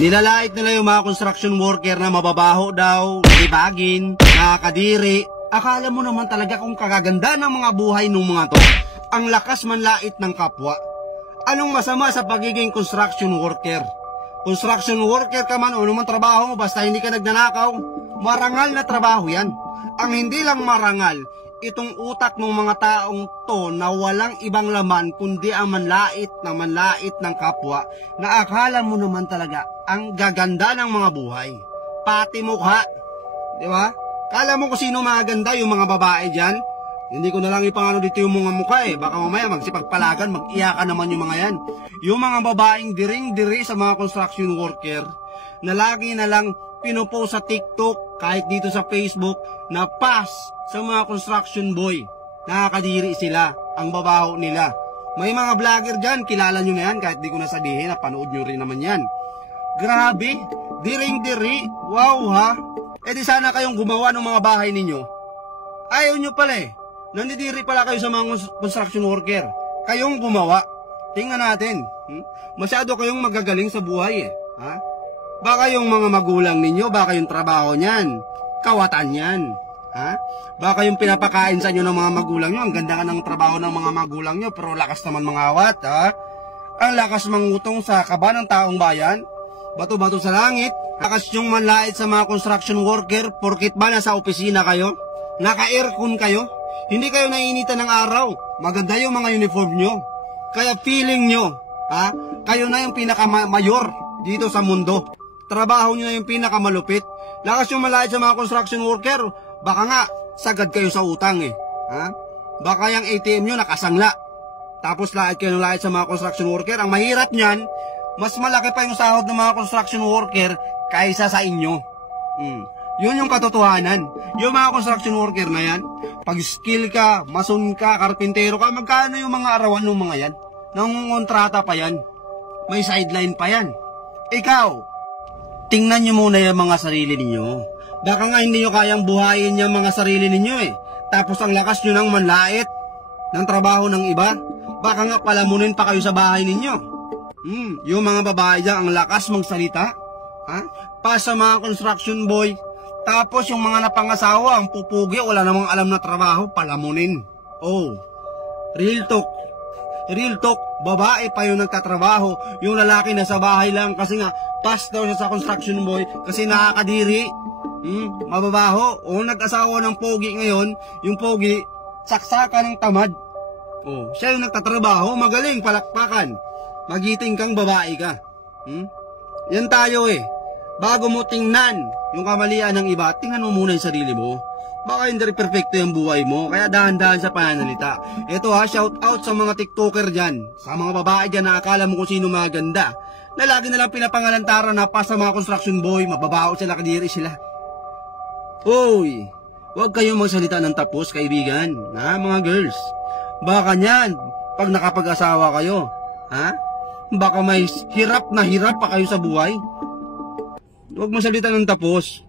Nilalait nila yung mga construction worker na mababaho daw, nalibagin, nakakadiri. Akala mo naman talaga kung kagaganda ng mga buhay ng mga to. Ang lakas manlait ng kapwa. Anong masama sa pagiging construction worker? Construction worker ka man o naman trabaho mo, basta hindi ka nagnanakaw, marangal na trabaho yan. Ang hindi lang marangal, itong utak ng mga taong to na walang ibang laman kundi ang manlait ng kapwa, na akala mo naman talaga ang gaganda ng mga buhay. Pati mukha, di ba? Kala mo kung sino maganda, yung mga babae dyan? Hindi ko na lang ipangano dito yung mga mukha eh. Baka mamaya magsipagpalagan, mag-iyakan naman yung mga yan. Yung mga babaeng diring-diri sa mga construction worker na lagi na lang pinopost sa TikTok, kahit dito sa Facebook, na pass sa mga construction boy. Nakakadiri sila, ang babaho nila. May mga vlogger dyan, kilala nyo na yan, kahit di ko nasabihin, napanood nyo rin naman yan. Grabe, diring-diri, wow ha. Eh di sana kayong gumawa ng mga bahay ninyo. Ayaw nyo pala eh. Nandidiri pala kayo sa mga construction worker. Kayong gumawa. Tingnan natin. Masyado kayong magagaling sa buhay eh. Ha? Baka yung mga magulang ninyo, baka yung trabaho niyan, kawatan yan. Ha? Baka yung pinapakain sa inyo ng mga magulang nyo, ang ganda ka ng trabaho ng mga magulang nyo, pero lakas naman mangawat. Ha? Ang lakas mangutong sa kaba ng taong bayan. Bato-bato sa langit. Lakas yung manlait sa mga construction worker, porkit ba nasa opisina kayo? Naka-aircon kayo? Hindi kayo naiinitan ng araw. Maganda yung mga uniform nyo. Kaya feeling nyo, ha? Kayo na yung pinakamayor dito sa mundo. Trabaho nyo na yung pinakamalupit. Lakas yung malait sa mga construction worker. Baka nga, sagad kayo sa utang eh. Ha? Baka yung ATM nyo nakasangla. Tapos lait kayo ng lait sa mga construction worker. Ang mahirap nyan, mas malaki pa yung sahod ng mga construction worker kaysa sa inyo. Yun yung katotohanan. Yung mga construction worker na yan, pag skill ka, mason ka, karpintero ka, magkano yung mga arawan ng mga yan? Nangungontrata pa yan. May sideline pa yan. Ikaw, tingnan nyo muna yung mga sarili ninyo. Baka nga hindi nyo kayang buhayin yung mga sarili ninyo eh. Tapos ang lakas nyo ng manlait ng trabaho ng iba. Baka nga palamunin pa kayo sa bahay ninyo. Yung mga babae dyan, ang lakas magsalita. Ha? Pa sa mga construction boy. Tapos yung mga napangasawa, ang pupugi, wala namang alam na trabaho, palamunin. Oh, real talk. Real talk, babae pa yung nagtatrabaho. Yung lalaki na sa bahay lang kasi nga, pass daw siya sa construction boy kasi nakakadiri. Mababaho. O nag-asawa ng pogi ngayon, yung pogi, saksaka ng tamad. Oh, siya yung nagtatrabaho, magaling, palakpakan. Magiting kang babae ka. Yan tayo eh. Bago mo tingnan yung kamalian ng iba, tingnan mo muna yung sarili mo. Baka hindi perfecto yung buhay mo, kaya dahan-dahan sa pananalita. Ito ha, shout out sa mga TikToker dyan, sa mga babae dyan na akala mo kung sino maganda, na lagi nalang pinapangalantaran na pa sa mga construction boy, mababaho sila, kadiri sila. Hoy, huwag kayong magsalita ng tapos, kaibigan, ha mga girls. Baka nyan, pag nakapag-asawa kayo, ha? Baka may hirap na hirap pa kayo sa buhay. Huwag masalita ng tapos.